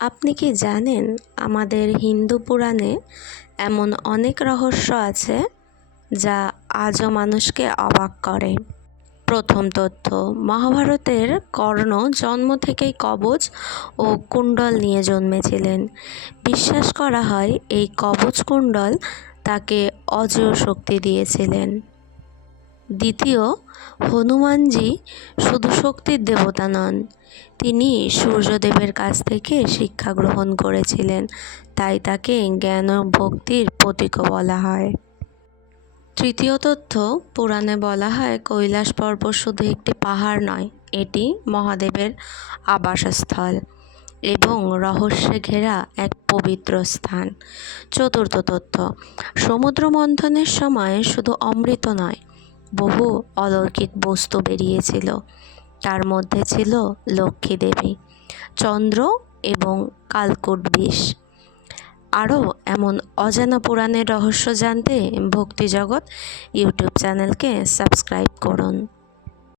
আপনি কি জানেন আমাদের হিন্দু পুরাণে এমন অনেক রহস্য আছে যা আজও মানুষকে অবাক করে। প্রথম তথ্য, মহাভারতের কর্ণ জন্ম থেকেই কবচ ও কুণ্ডল নিয়ে জন্মেছিলেন। বিশ্বাস করা হয় এই কবচ কুণ্ডল তাকে অজেয় শক্তি দিয়েছিলেন। দ্বিতীয়, হনুমানজি শুধু শক্তির দেবতা নন, তিনি সূর্যদেবের কাছ থেকে শিক্ষা গ্রহণ করেছিলেন, তাই তাকে জ্ঞান ও ভক্তির প্রতীকও বলা হয়। তৃতীয় তথ্য, পুরাণে বলা হয় কৈলাস পর্বত শুধু একটি পাহাড় নয়, এটি মহাদেবের আবাসস্থল এবং রহস্যে ঘেরা এক পবিত্র স্থান। চতুর্থ তথ্য, সমুদ্র মন্থনের সময় শুধু অমৃত নয়, বহু অলৌকিক বস্তু বেরিয়েছিল। তার মধ্যে ছিল লক্ষ্মী দেবী, চন্দ্র এবং কালকূট বিষ। আরও এমন অজানা পুরাণের রহস্য জানতে ভক্তি জগৎ ইউটিউব চ্যানেলকে সাবস্ক্রাইব করুন।